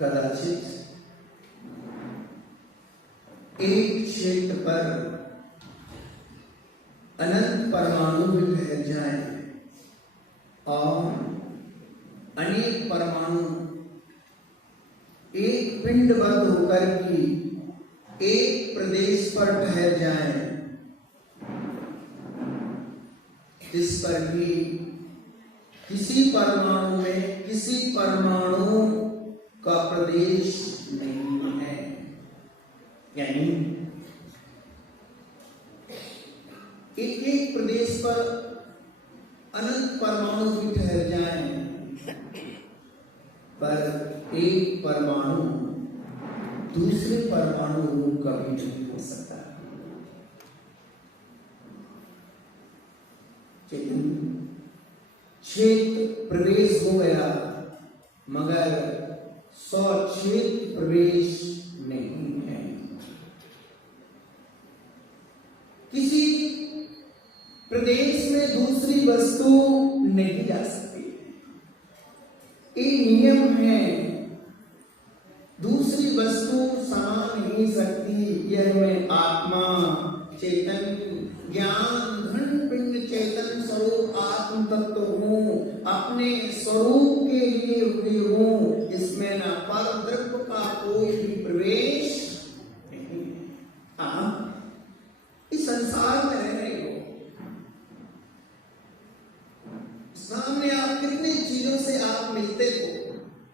कदाचित एक क्षेत्र पर अनंत परमाणु भी फैल जाएं और अनेक परमाणु एक पिंडबद्ध होकर की एक प्रदेश पर ठहर जाएं, इस पर भी किसी परमाणु में किसी परमाणु का प्रदेश नहीं है। यानी एक एक प्रदेश पर अनंत परमाणु भी ठहर जाएं, पर एक परमाणु दूसरे परमाणु को कभी नहीं हो सकता। क्षेत्र प्रवेश हो गया मगर स्वक्षेत्र प्रवेश नहीं है। किसी प्रदेश में दूसरी वस्तु नहीं जा सकती, ये नियम है। दूसरी वस्तु समा नहीं सकती। यह मैं आत्मा चेतन ज्ञान घन पिंड चेतन स्वरूप आत्म तत्व हूँ, अपने स्वरूप के लिए हुए हूँ। इसमें न पर द्रव्य का कोई भी प्रवेश नहीं। इस संसार में रह रहे हो, सामने आप कितनी चीजों से आप मिलते हो,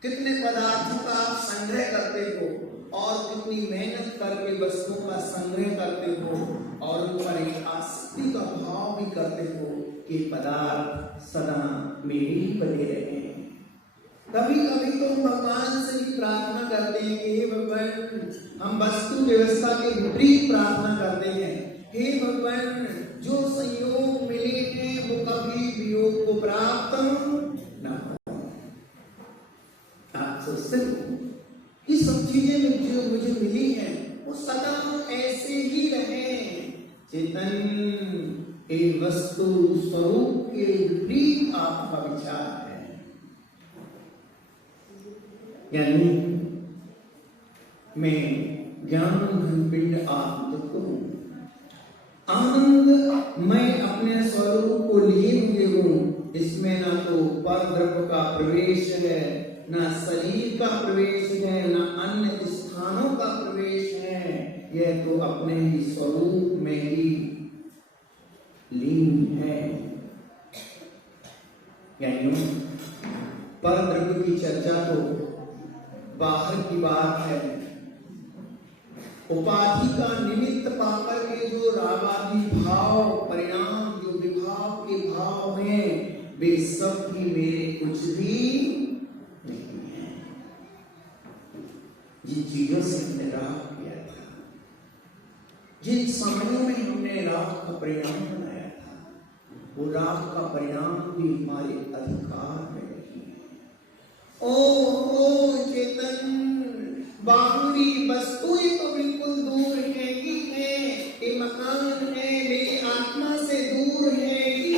कितने पदार्थों का आप संग्रह करते हो और कितनी मेहनत करके वस्तुओं का संग्रह करते हो और उन पर एक आसक्ति का भाव भी करते हो कि पदार्थ सदा मेरे ही बने रहे। कभी कभी तो भगवान से भी प्रार्थना करते हैं कि हे भगवान, हम वस्तु व्यवस्था के विपरीत प्रार्थना करते हैं। हे भगवान, जो संयोग मिले हैं वो कभी वियोग को प्राप्त न हो। आप सोचते हो ये सब चीजें जो मुझे मिली हैं वो सदा ऐसे ही रहे। चेतन एक वस्तु स्वरूप के विपरीत आपका विचार है। यानी मैं ज्ञान घन पिंड आत्म तत्व हूँ। आनंद मैं अपने स्वरूप को लिए हुए हूँ। इसमें ना तो पर द्रव्य का प्रवेश है, ना शरीर का प्रवेश है, ना अन्य स्थानों का प्रवेश है। यह तो अपने ही स्वरूप में ही लीन है। यानी पर द्रव्य की चर्चा तो बाहर की बात है। उपाधि का निमित्त पाकर के जो रागादि भाव परिणाम, जो विभाव के भाव हैं, वे सब भी मेरे कुछ भी नहीं है। जिन चीजों से हमने राग किया था, जिन समयों में हमने राग का परिणाम बनाया था, वो राग का परिणाम भी हमारे अधिकार में नहीं है। ओ चेतन, बाहरी वस्तुएं तो बिल्कुल दूर है ही है, ये मकान है मेरी आत्मा से दूर है ही,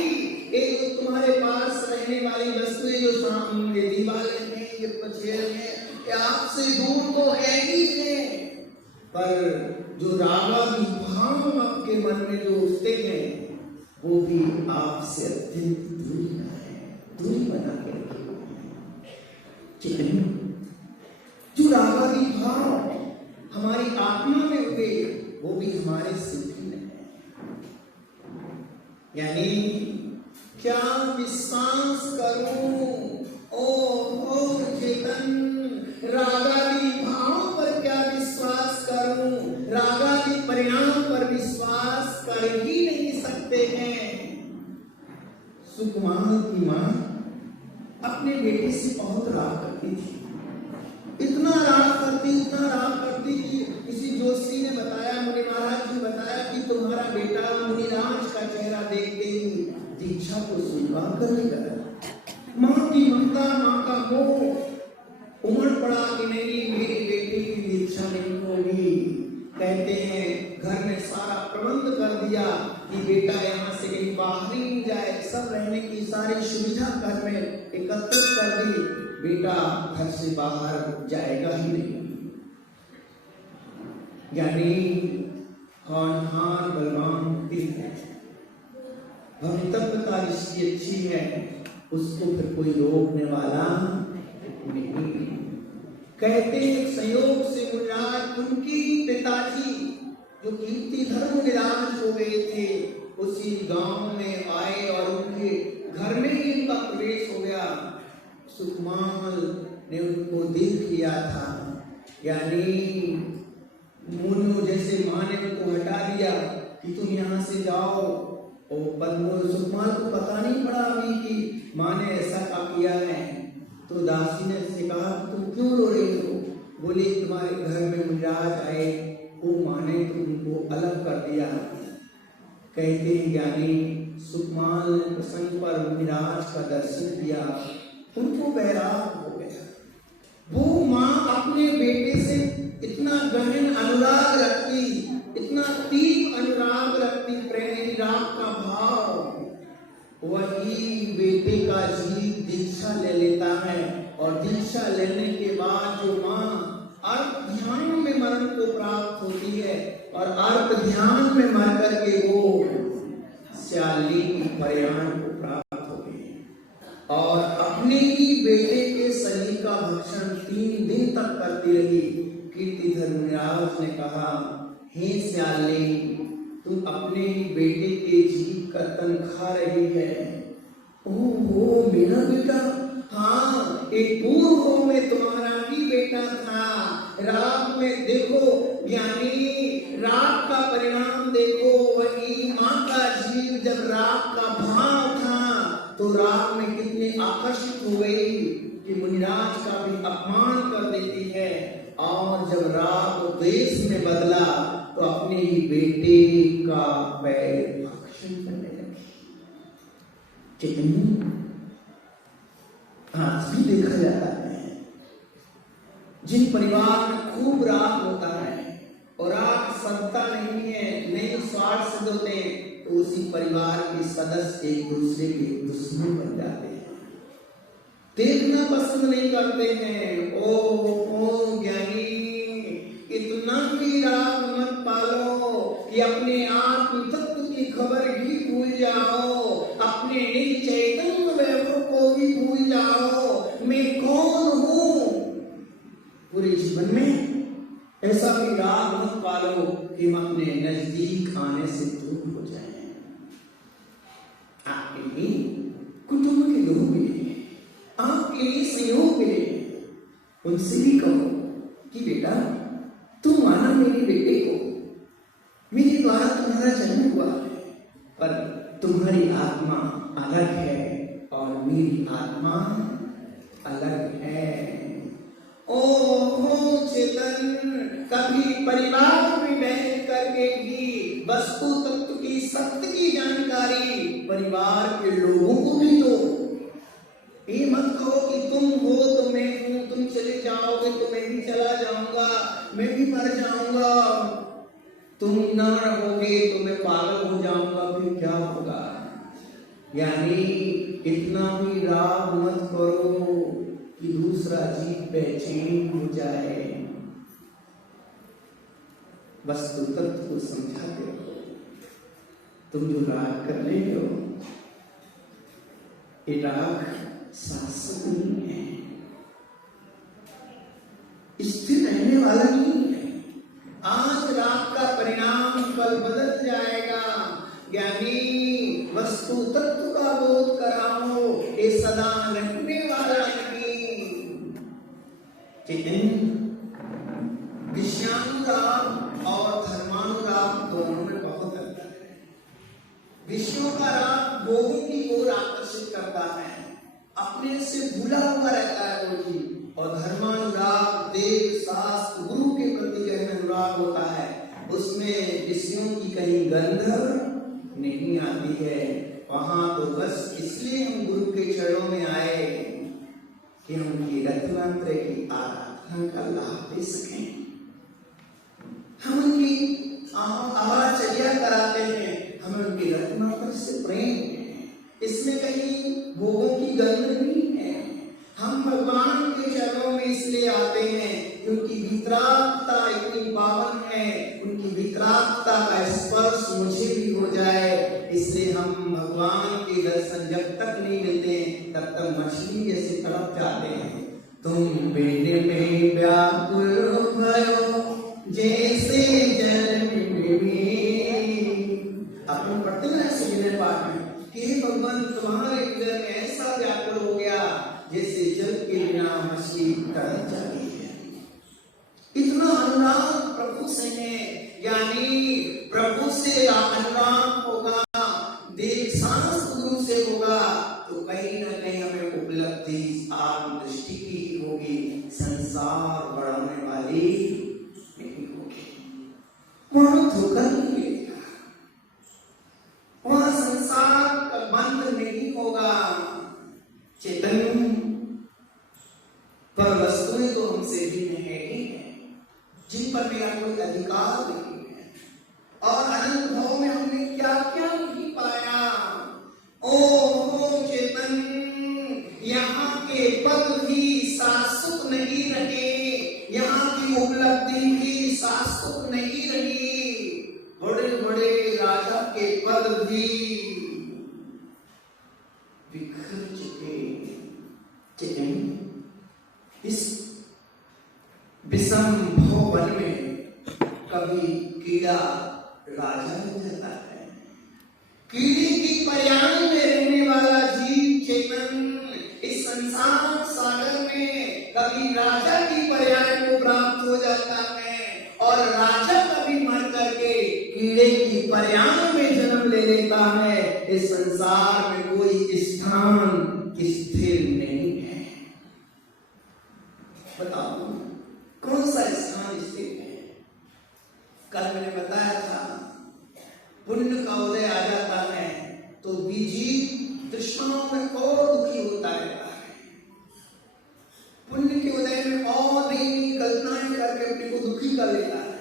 ये जो तुम्हारे पास रहने वाली वस्तुएं जो सामने दीवारें हैं, ये पछेड़ है, ये आपसे दूर तो है ही है, पर जो रागादि भाव आपके मन में जो उठते हैं, वो भी आपसे अत्यंत दूरी है, दूरी बना के रखे हुए हैं। जो रागादि भाव हमारी आत्मा में उठे, वो भी हमारे सिद्धि में है। यानी क्या विश्वास करूं, ओ चेतन, रागादि भाव पर क्या विश्वास करूं, रागादि परिणाम पर विश्वास कर ही नहीं सकते हैं। सुकुमार की मां अपने बेटे से बहुत राग करती थी, इतना राग करती कि किसी जोशी ने बताया, मुनि महाराज जी बताया कि तुम्हारा बेटा मुनिराज का चेहरा देखते ही दीक्षा को स्वीकार कर लेगा। माँ की ममता, माँ का मोह उमड़ पड़ा कि नहीं, मेरे बेटे की दीक्षा नहीं होगी। कहते हैं घर में सारा प्रबंध कर दिया कि बेटा यहाँ से कहीं बाहर ही नहीं जाए, सब रहने की सारी सुविधा घर में एकत्रित कर दी, बेटा घर से बाहर जाएगा ही नहीं। यानी होनहार बलवान होती है, भवितव्यता जिसकी अच्छी है, उसको फिर कोई रोकने वाला नहीं। कहते हैं संयोग से मुनिराज, उनकी पिताजी जो कीर्ति धर्म निराश हो गए थे, उसी गांव में आए और उनके घर में ही इनका प्रवेश हो गया। सुकुमार ने उनको देख लिया था, यानी मुनु जैसे माँ ने उनको हटा दिया कि तुम यहाँ से जाओ, और सुकुमार को पता नहीं पड़ा अभी कि माँ ने ऐसा किया है। तो दासी ने उससे कहा तुम क्यों रो रही हो? बोले तुम्हारे घर में मुनिराज आए, वो माँ ने तुमको अलग कर दिया। कहते हैं ज्ञानी सुकुमार ने प्रसंग पर मुनिराज का दर्शन किया, उनको बैराग हो गया। वो माँ अपने बेटे से इतना गहन अनुराग रखती, इतना तीव्र अनुराग रखती, प्रेम राग का भाव, वही बेटे का जीव दीक्षा ले लेता है, और दीक्षा लेने के बाद जो माँ अर्थ ध्यान में मरण को प्राप्त होती है, और अर्थ ध्यान में मर करके वो श्याली की परिणाम को प्राप्त होती है, और अपने ही बेटे के शरीर का भक्षण 3 दिन तक करती रही। कीर्तिधर मुनिराज ने कहा, हे श्याली, तू अपने ही बेटे के जीव का तन खा रही है। ओहो मेरा बेटा, हाँ एक पूर्व में तुम्हारा ही बेटा था। राग में देखो ज्ञानी, राग का परिणाम देखो, वही माँ का जीव जब राग का भाव था तो राग में कितने आकर्षित हो गई कि मुनिराज का भी अपमान कर देती है, और जब राग द्वेष में बदला तो अपने ही बेटे का पैर भक्षण करने लगी। कितनी आज भी देखा जाता है, जिन परिवार में खूब राग होता है और राग सबता नहीं है, नहीं स्वार्थ सिद्ध होते, तो उसी परिवार के सदस्य एक दूसरे के दुश्मन बन जाते हैं, देखना पसंद नहीं करते हैं। ओ ज्ञानी, इतना भी राग मत पालो कि अपने आत्म तत्व की खबर भी भूल जाओ, अपने निज चैतन्य वैभव को भी भूल जाओ। मैं कौन हूँ? पूरे जीवन में ऐसा भी राग मत पालो कि हम अपने नजदीक आने से दूर हो जाएं। आपके लिए कुटुंब के लोग मिले, आपके लिए सहयोग मिले, उनसे भी कहो कि बेटा तुम मानो मेरे बेटे को, मेरे द्वारा तुम्हारा जन्म हुआ है, पर तुम्हारी आत्मा अलग है और मेरी आत्मा अलग है। ओहो चेतन, कभी परिवार में बैठ करके भी वस्तु तत्व की सत्य की जानकारी परिवार के लोगों को भी दो। ये मत कहो कि तुम हो तो मैं हूं, तुम चले जाओगे तो मैं भी चला जाऊंगा, मैं भी मर जाऊंगा, तुम ना रहोगे तो मैं पागल हो जाऊंगा, फिर क्या होगा। यानी इतना भी राग मत करो कि दूसरा जीव बेचैन हो जाए। वस्तु तत्व को समझाते रहो। तुम जो राग कर रहे हो ये राग शाश्वत नहीं है, स्थिर रहने वाला नहीं है। आज राग का परिणाम कल बदल जाएगा। यानी वस्तु तत्व का बोध कराओ, ये सदा रहने वाला नहीं। चेतन विषयानुराग और धर्मानुराग दोनों में बहुत अंतर है। विषयों का राग भोगों की ओर आकर्षित करता है, अपने से भूला हुआ रहता है वो जीव, और धर्मानुराग देव शास्त्र गुरु के प्रति गहन अनुराग होता है, उसमें विषयों की कहीं गंध नहीं आती है। वहां तो बस इसलिए हम गुरु के चरणों में आए कि हम उनकी रत्नांतर की आराधना का लाभ दे सकें। हम उनकी आवाचर्या कराते हैं, हमें उनकी रत्नांतर से प्रेम है, इसमें कहीं भोगों की गंध नहीं है। हम भगवान के चरणों में इसलिए आते हैं कि उनकी वितरागता इतनी पावन है, उनकी वितरागता का स्पर्श मुझे भी हो जाए। इसलिए हम भगवान के दर्शन जब तक नहीं मिलते तब तक मछली जैसे तड़प जाते हैं। तुम बेटे में व्याकुल भयो जैसे जल में, अपन पढ़ते ना ऐसे विनय पाठ में कि भगवान तुम्हारे हृदय में ऐसा व्याकुल हो गया जैसे जल के बिना मछली तड़प जाती है। इतना अनुराग प्रभु से है। यानी प्रभु से अनुराग होगा, देव शास्त्र गुरु से होगा, तो कहीं ना कहीं हमें उपलब्धि आत्म दृष्टि की होगी, संसार बढ़ाने वाली नहीं होगी। वहां धोखा नहीं मिलेगा, वहां संसार का बंध नहीं होगा। चेतन पर वस्तुएं तो हमसे भिन्न है ही है, जिन पर मेरा कोई अधिकार नहीं है, और अनंत भाव में हमने क्या क्या नहीं पाया। ओ चेतन, यहाँ के पद भी शाश्वत नहीं रहे, यहाँ की उपलब्धि भी शाश्वत नहीं रही। बड़े बड़े राजा के पद भी बिखर चुके। चेतन इस विषम भवन में कभी कीड़ा राजा हो जाता है, कीड़े की पर्याय में रहने वाला जीव चेतन इस संसार सागर में कभी राजा की पर्याय को प्राप्त हो जाता है, और राजा कभी मर करके कीड़े की पर्याय में जन्म ले लेता है। इस संसार में कोई स्थान स्थिर नहीं है। बताओ कौन सा स्थान स्थिर है? कल मैंने बताया था पुण्य का उदय आ जाता है तो जीव तृष्णाओं में और दुखी होता रहता है। पुण्य के उदय में और नई कल्पनाएं करके अपने को दुखी कर लेता है।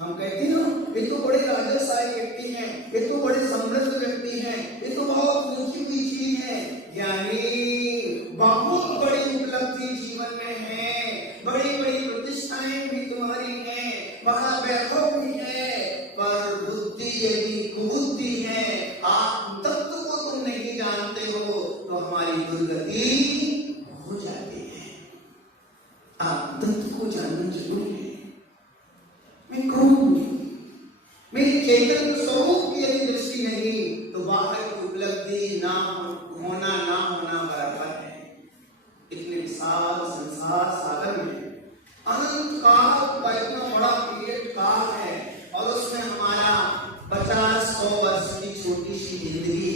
हम कहते हैं ना, ये तो बड़े राजशाही व्यक्ति हैं, ये तो बड़े समृद्ध व्यक्ति हैं, ये तो बहुत ऊंची हुई चीज है। यानी बहुत बड़ी उपलब्धि जीवन में है, बड़ी बड़ी प्रतिष्ठाएं भी तुम्हारी हैं, बड़ा वैभव भी है, पर बुद्धि यदि कुबुद्धि है, आत्म तत्व को तुम नहीं जानते हो तो हमारी दुर्गति हो जाती है। आत्म तत्व को जानना जरूरी है। मैं कौन हूं? मेरी चेतन स्वरूप की यदि दृष्टि नहीं तो बाहर की उपलब्धि ना होना बराबर है। इतने विशाल संसार सागर में जिंदगी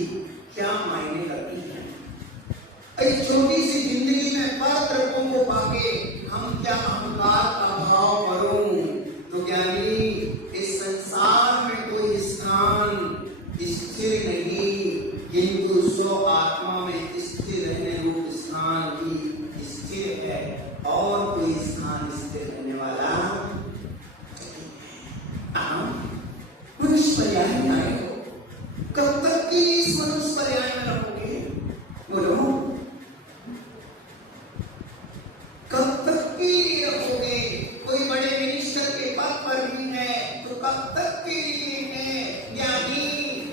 क्या मायने करती है। इस छोटी सी जिंदगी में परद्रव्यों को पाके हम क्या अहंकार का भाव करूं। तो ज्ञानी इस संसार में कोई स्थान स्थिर नहीं, किंतु स्व आत्मा में स्थिर रहने रूप स्थान भी स्थिर है और कोई स्थान स्थिर रहने वाला मनुष्य पर्याय में आए हो। कब तक की इस मनुष्य पर्याय में रहोगे? बोलो, कब तक के लिए रहोगे? कोई बड़े मिनिस्टर के पद पर भी है तो कब तक के लिए है? ज्ञानी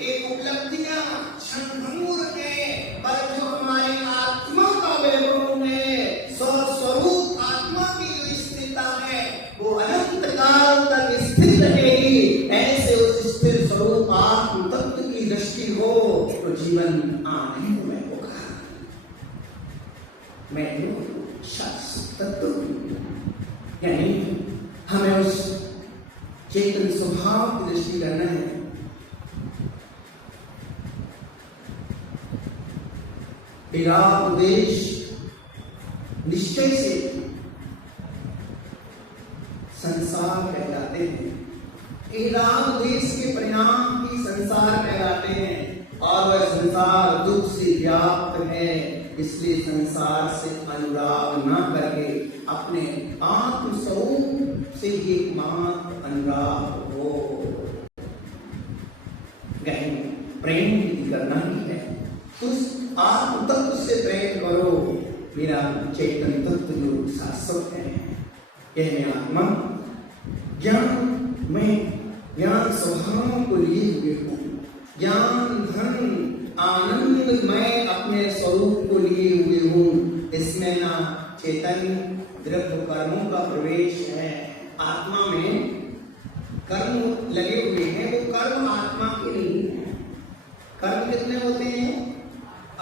एक उपलब्धियां क्षणभंगुर है, पर जो हमारी आत्मा का वैभव है, स्वस्वरूप आत्मा की जो स्थिरता है वो अनंत काल तक स्थिर रहेगी। ऐसे उस स्थिर स्वरूप आत्म तत्व की दृष्टि हो तो जीवन आनंद में होगा। मैं शास्त्र तत्व यानी हमें उस चेतन स्वभाव की दृष्टि करना है। उपदेश निश्चय से संसार कहलाते हैं। उपदेश के परिणाम ही संसार कहलाते हैं और वह संसार दुख से व्याप्त है। इसलिए संसार से अनुराग न करके अपने आत्म स्वरूप से ही एकमात्र अनुराग हो। गहन प्रेम भी करना ही है। उस आत्म तत्व से प्रेम करो। मेरा चेतन तत्व जो शाश्वत है, यह मैं आत्मा ज्ञान में ज्ञान स्वभाव को लिए हुए हूँ। ज्ञान धन आनंद मैं अपने स्वरूप को लिए हुए हूँ। इसमें ना चेतन द्रव्य कर्मों का प्रवेश है। आत्मा में कर्म लगे हुए हैं, वो कर्म आत्मा के नहीं है। कर्म कितने होते हैं?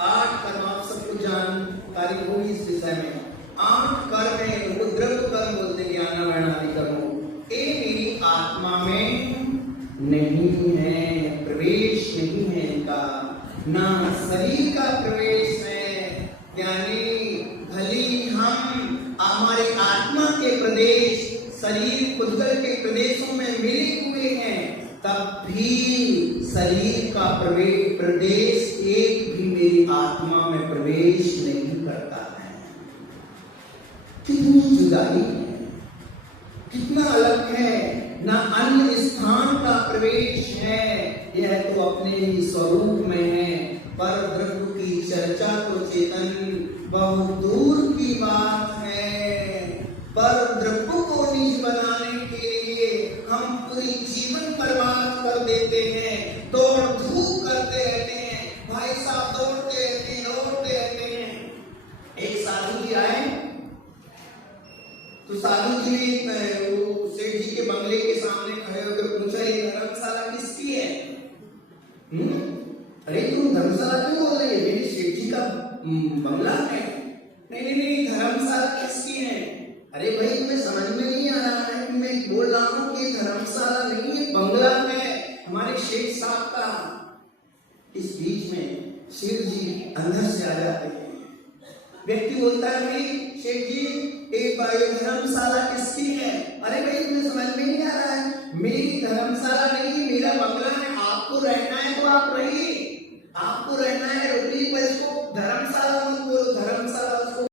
8 कर्म। आप सबको जानकारी होगी इस विषय में। 8 कर्म है, वो द्रव्य कर्म बोलते हैं, ज्ञान वर्ण आदि कर्मों। ये मेरी आत्मा में नहीं है, प्रवेश नहीं है इनका, ना शरीर का प्रवेश है। यानी भली हम हमारे आत्मा के प्रदेश शरीर पुद्गल के प्रदेशों में मिले हुए हैं, तब भी शरीर का प्रदेश एक भी मेरी आत्मा में प्रवेश नहीं करता है। कितनी जुदाई है, कितना अलग है। ना अन्य स्थान का प्रवेश है, यह तो अपने ही स्वरूप में है। पर द्रव्य की चर्चा तो चेतन बहुत दूर की बात है। पर द्रव्य को निज बनाने के लिए हम पूरी जीवन बर्बाद कर देते हैं, दौड़ धूप करते रहते हैं। भाई साहब दौड़ते रहते हैं, दौड़ते रहते हैं। एक साधु जी आए तो साधु जी ने सेठ जी के बंगले के सामने खड़े होकर पूछा, ये धर्मशाला किसकी है? अरे तुम धर्मशाला क्यों बोल रहे हैं? मेरी सेठ जी का बंगला है। नहीं नहीं, धर्मशाला किसकी है? अरे भाई तुम्हें समझ में नहीं आ रहा है कि मैं बोल रहा हूँ कि धर्मशाला नहीं है, बंगला है हमारे शेख साहब का। इस बीच में शेठ जी अंदर से आ जाते हैं। व्यक्ति बोलता है, भाई शेठ जी एक बार धर्मशाला किसकी है? अरे भाई तुम्हें समझ में नहीं आ रहा है, मेरी धर्मशाला नहीं, मेरा बंगला है। आपको रहना है तो आप रहिए, आपको रहना है रुकिए, पर इसको धर्मशाला